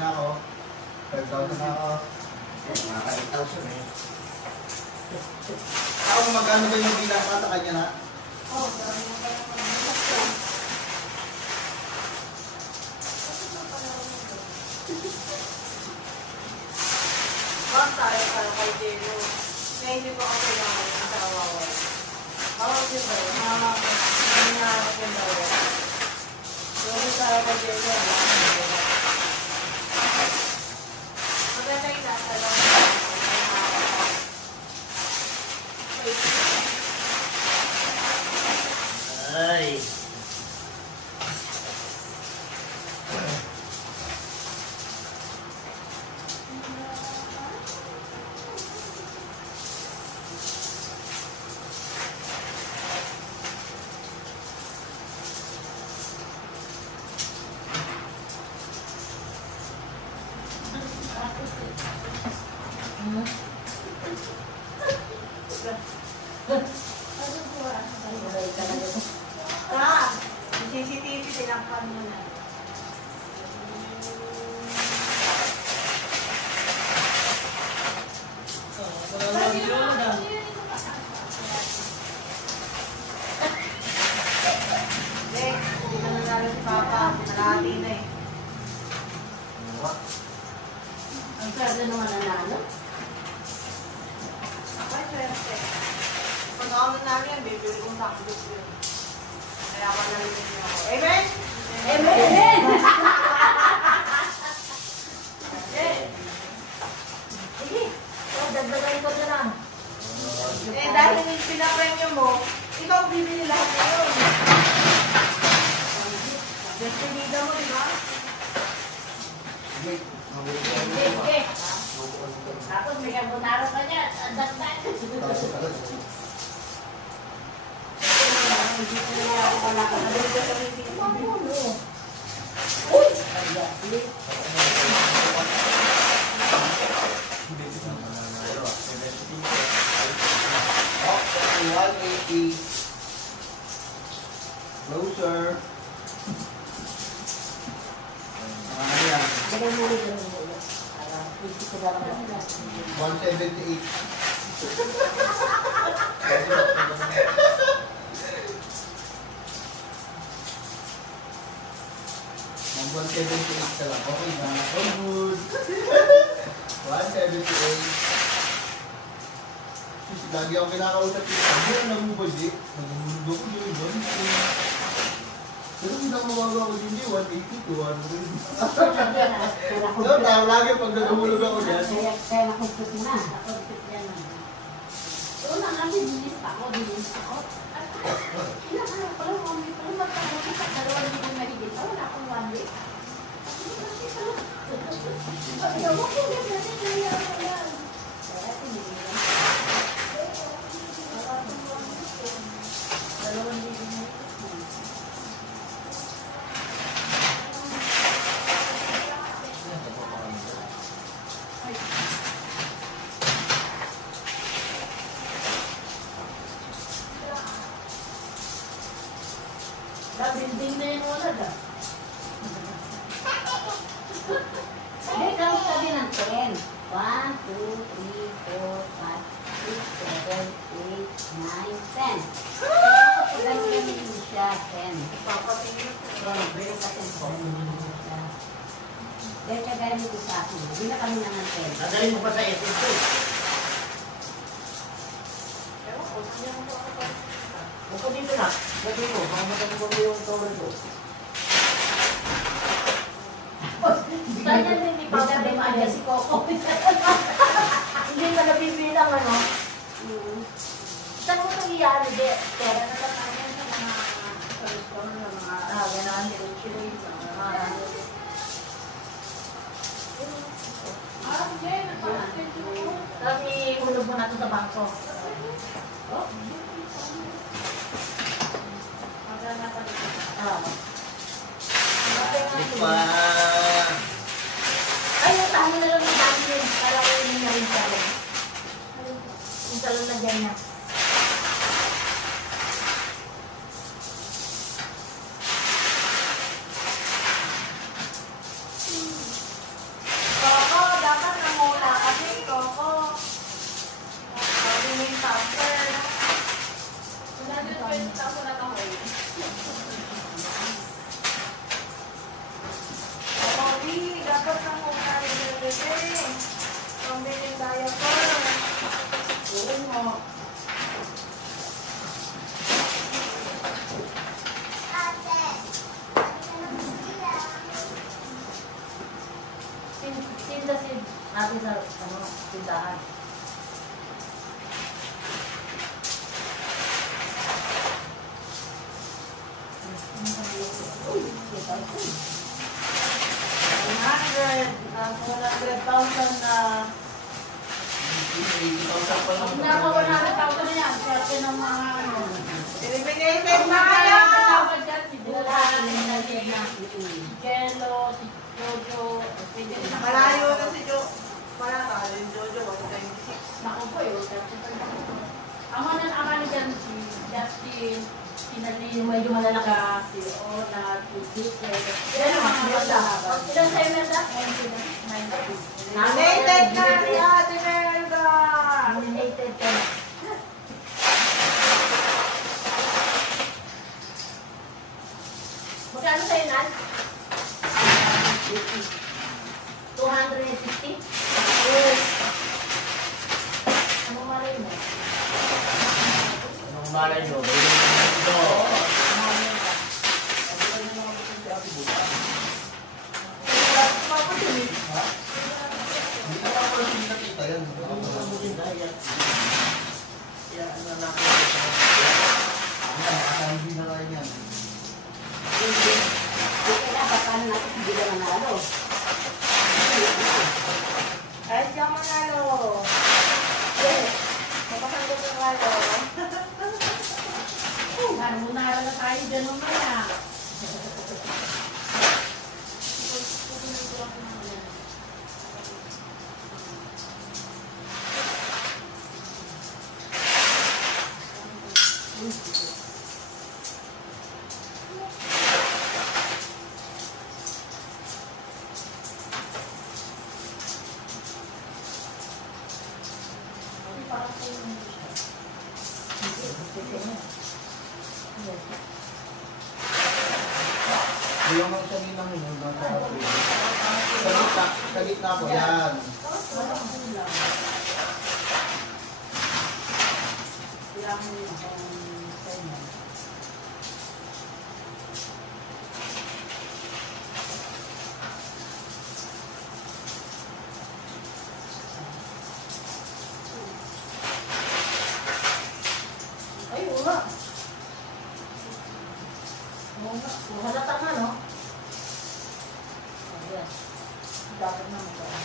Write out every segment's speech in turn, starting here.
na ako. 5,000 na ako. Mga 8,000 eh. Ako magkano ba yung binakata kanya na? Oo, gawin mo kayo kung bak tayo para kay Jelo. Kaya hindi ko ako kailangan ng kawawa. Bawag yun ba? Hindi nga ako yung bawa. Gawin tayo kay Jelo. Maganda yung nasa lang. Ay! CCTV, tinangkan mo na. Hindi na nanalo si Papa. Malati na eh. Ang pwede naman nanalo? Ay, swerte. Pag ako nanalo yan, bibili kong sakbos yun. Kaya ako nalitin niyo ako. Amen? Amen! Sige, dagdagan ko na lang. Dahil yung pinapremyo mo, ikaw bibili lahat na yun. Destinida mo, di ba? Sige. Tapos may kabunaro ka niya. Dagdag. Hindi ko na ako pala ka. Nabili ko sa meeting. Uy! Oh, 180. Closer. Ano yan? Ganun mo rin, ganun mo rin. 178 ka lang. Okay na. Oh, good. 178. Lagi akong kinakausap yung hindi ako nagubad eh. Nagubad ako yun doon. Pero hindi ako mawagawa ko hindi. 180 to 100. So, lagi pag nagumulog ako dyan. Kaya nakumpit na. Nakumpit yan na. So, dinis ako. Ilang araw pa lang, 1 week pa lang, magkakaroon sa 2 linggo mahigit. Wala akong 1 week. Sabi ko, wag ko natin kaya ako yan. Kaya tinigil. 2 linggo mahigit. Building na yung wala ka. Hindi, count sabi ng 10. 1, 2, 3, 4, 5, 6, 7, 8, 9, 10. Kapag ganyan siya, 10. Papatingin ko. Very patent po. Dahil kagaya nito sa akin, hindi na kami naman 10. Nadalhin mo pa sa SM2. Ewan ko, saan niya mo ito ako pa? Huwag ka dito na. Lagi mo, makamatang mo yung tower ko. Kaya hindi pa sabi maaga si Coco. Hindi ka nabibilang ano. Saan mo itong iyalo, de? Pera na lang kanya sa mga restaurant na mga ganahan ni Richie sa mga tapos ihulog mo natin sa bangko. Oh? Magana pa dito. Ay, utahan mo na lang ng dami yun. Kala ko yun na rin salon. Yung salon na dyan na. dapat ng muna rin bebe. Pambiling diaper. Oo mo. Sinda natin sa tindahan. Uy, 100,000 na. Pag naka 100,000 na yan, swerte ng mga ano. Eliminated na kayo! Si Bulan, si Jello, si Jojo, pwede rin na- Malayo na si Jo. Malaka, yung Jojo, 126. Naku po yun. Ama ni dyan si Justin, si Nadine, yung medyo malalaka, si Ona, si Dieter. Yan ang mga bata. Ilan sa'yo na lahat? 19. Eliminated na si Ate Melda! Nominated ka na. Magkano sa'yo, Nan? 250? Yes. Ano malay mo? Anong malay nyo? Ito. Hindi ka pa pala sinakita yan. Nakakambi na rin yan. Kahit ka manalo. Mapasanggot ang manalo. Munara na tayo dyan mamaya. Yung ang sabi ng sa gitna po, yan. Ay, wala. Wala. Halata nga, no? Ayan. Dapat na magkaroon.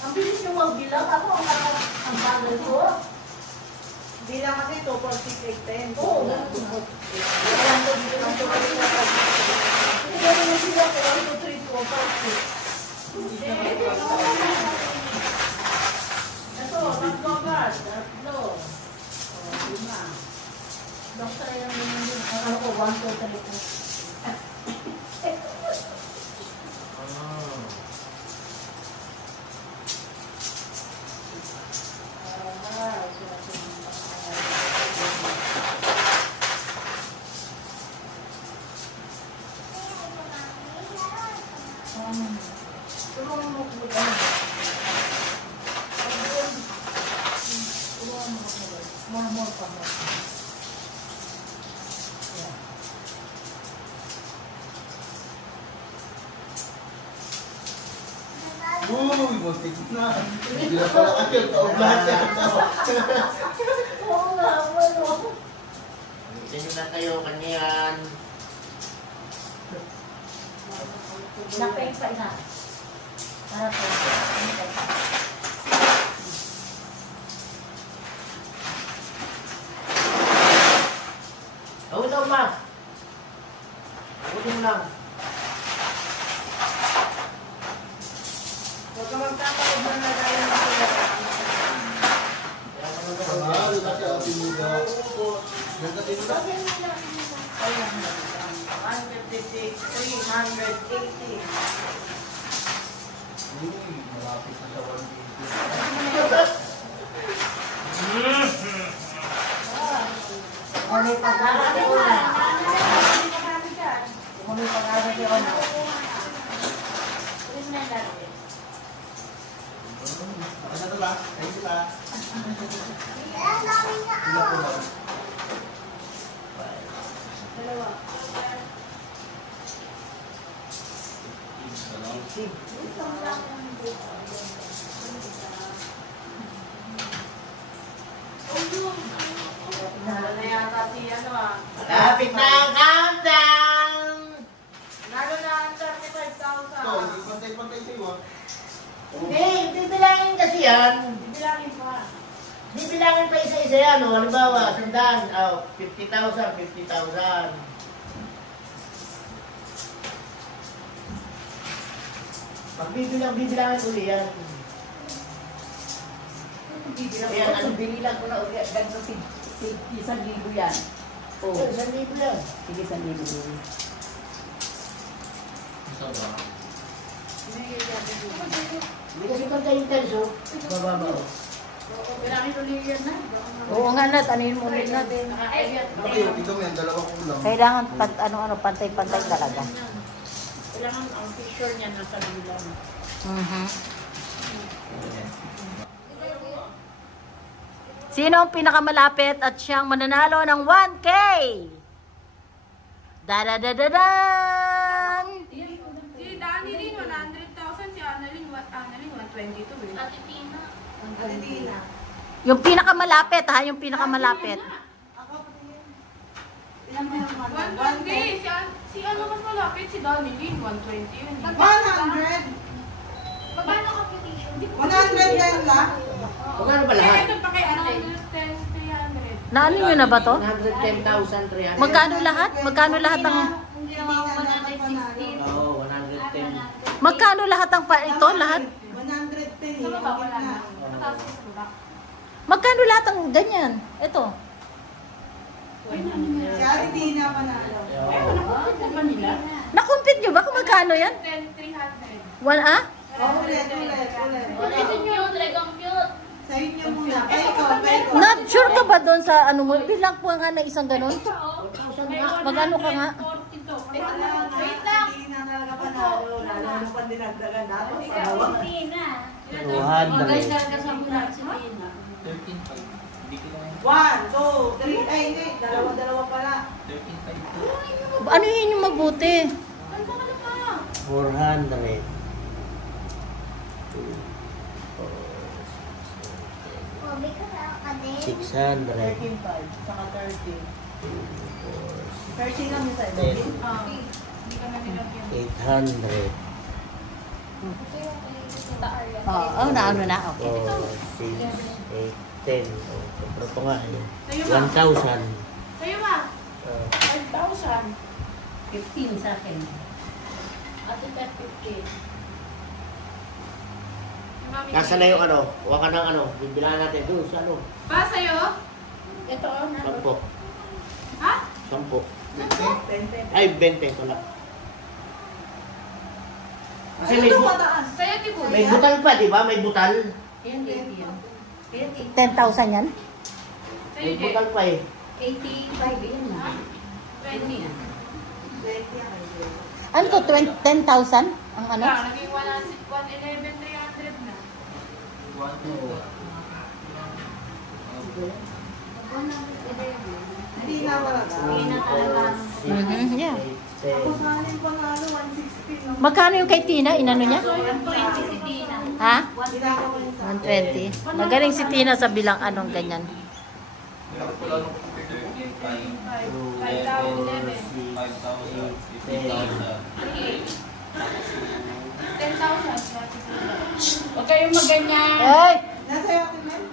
Ang bilis yung magbilang. Ako ang bagal ko. Hindi lang kasi 2, 4, 6, 8, 10. Oo. Alam ko dito lang ito. Hindi ka naman sila ko. 1, 2, 3, 4, 5, 6. Hindi. Ito, tatlo agad. Tatlo. O, 5. Doktor yung yung ano ko, 1, 2, 3, 4. Tulungan mo ko ba? Tulungan mo ko ba? More pa mo. Yeah. Uy, muntik na. Hindi na pala kayo. Taog lahat yan. Oo nga, ano? Tingin na kayo, kanyan. Napay pa isa. Para po. Oh, ito ma. Ulit lang. Huwag ka magkakaroon na lagayan ng tulad. Mahal na siya, Ate Muda. Nagkatin mo na. 156, 380. Uy, malapit na sa 180. Ano pa? Marami na. Marami ka. Pulis na yung laro. Ano to ba? Ayun sila. Sila po ba? Dalawa. Isang lang yung dito. Wala na yata si ano ah. Lapit na ang countdown! Nalo na ang Ito, 35,000. hindi pantay-pantay sa'yo ah. Hindi, bibilangin kasi yan. Bibilangin pa. Bibilangin pa isa-isa yan. O, halimbawa, 100, 50,000, 50,000. Bibilangin uli yan. Ayan, ano? Binilang ko na ulit. Ganito, 1,000 yan. Oh, 1,000 yan. Sige, 1,000. Hindi kasi pantay yung tenso. Bababa o. Bilangin ulit yan na. Oo nga na, tanin mo ulit natin. Okay, ito mo yan, dalawa kulang. Kailangan pantay-pantay talaga. Kailangan ang picture niya nasa bilang. Sino ang pinakamalapit at siyang mananalo ng 1K? Dadadadadan! Si Danny Lin, 100,000. Si Annalyn, 122 eh. Yung pinakamalapit ha, yung pinakamalapit. 120. Si ano mas malapit? Si Danny Lin, 120 yun. 100? Magkano competition? 110 lang? Magkano ba lahat? Ito pa kay Annalyn, 300. Naano nyo na ba to? 110,300. Magkano lahat? Magkano lahat ang... Oo, 110. Magkano lahat ang ito? Lahat? 110. Sa baba, wala na. Mataas ko sa baba. Magkano lahat ang ganyan? Ito. Si Ate Tina panalo. Nakumpit nyo ba kung magkano yan? 10,300. One ah? Ulit. Sa inyo muna. Paiko. Not sure ka ba doon sa ano mo? Bilang po nga na isang ganon? Magano ka nga? 42. Wait lang. Tina talaga panalo. Lalo pa dinagdagan natin. Pagawa. 1, 2, 3. Ay, hindi. Dalawa pala. Ano yun yung mabuti? 400. 600. 13.5. Saka 30. 30 lang yung sa iba. Hindi ka na nilagyan. 800. Oo, naano na. Okay. 4, 6, 8, 10. Oh, sobra pa nga eh. Sa'yo ma. 1,000. Sa'yo ma. Ah, 5,000. 15 sa akin. Ate Pet 50. Nasa na yung ano? Huwag ka ng ano? Bibilangan natin doon sa ano? Ba, sa'yo? Ito, 10. Ha? 10. 20. Ay, 20 pala. Kasi Ano may, ito mataas? Sa'yo, Tiboy. may butal pa, di ba? May butal. Yan, 80 yan. 10,000 yan? Sa'yo, May Jay. butal pa eh. 85 yan na. 20. 20 ang idea. Ano to? 10,000? Ang ano? Naging 111,300 na. Hindi na wala. Yeah. Ako sa akin panalo, 160. No? Magkano yung kay Tina? Inano niya? So, yung 20 si Tina. Ha? Ginagawa niya sa 120. Magaling si Tina sa bilang anong ganyan. 10,000. Huwag kayong maganyan. Ay! Nasa iyo, Ate Mel?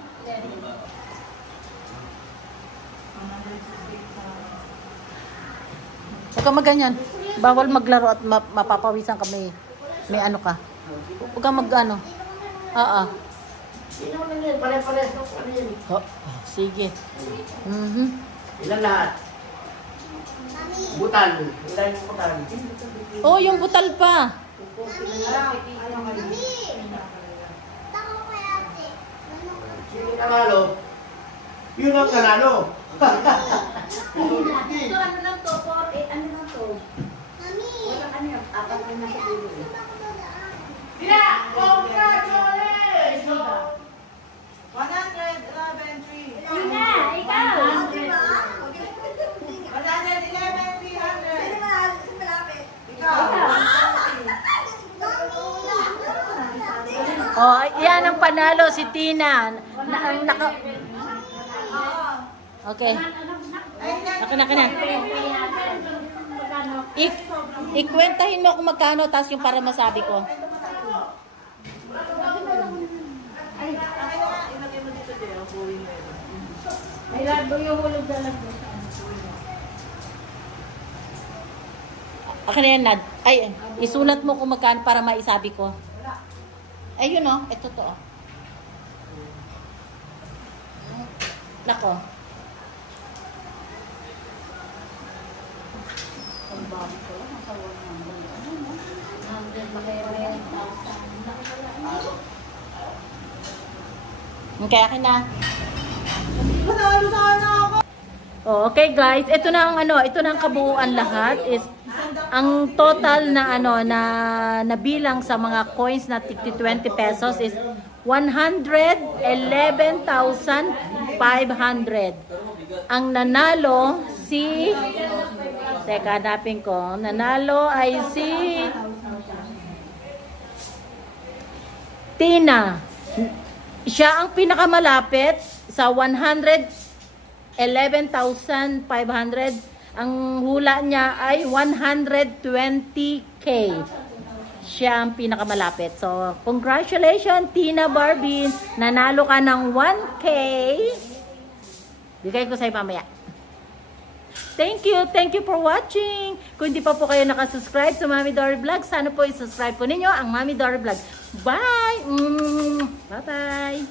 Huwag ka maganyan. Bawal maglaro at mapapawisan ka may ano ka. Huwag ka mag ano. Oo. Sino na yun? Pare-pares. Ano yun? Sige. Ilan lahat? Butal. Ilan yung butal? Oh, yung butal pa. Sino nanalo? Yun ang nanalo. Ito, ano lang to? 4, ano lang to? Wala, ano yan? Tina, congratulations! 111,300. Tina, ikaw. 111,300. Ikaw. Oh, yan ang panalo si Tina. Okay. Naka na. Ikwentahin mo kung magkano, tapos yung para masabi ko. May labo yung hulog na lang. Akin na yan, Nad. Ay, isulat mo kung magkano para maisabi ko. Ayun o, ito to. Nako. Ang bago ko lang, nasa 100. Okay, akin na. Panalo sana ako. Oh, okay guys, ito na ang ito na ang kabuuan lahat is ang total na nabilang sa mga coins na 20 pesos is 111,500. Ang nanalo si teka, hanapin ko. Nanalo ay si Tina. Siya ang pinakamalapit sa 111,500. Ang hula niya ay 120K. Siya ang pinakamalapit. So, congratulations, Tina Barbie. Nanalo ka ng 1K. Bigay ko sa'yo mamaya. Thank you for watching. Kung hindi pa po kayo nakasubscribe sa Mami Dory Vlog, sana po i-subscribe po ninyo ang Mami Dory Vlog. Bye! Bye-bye!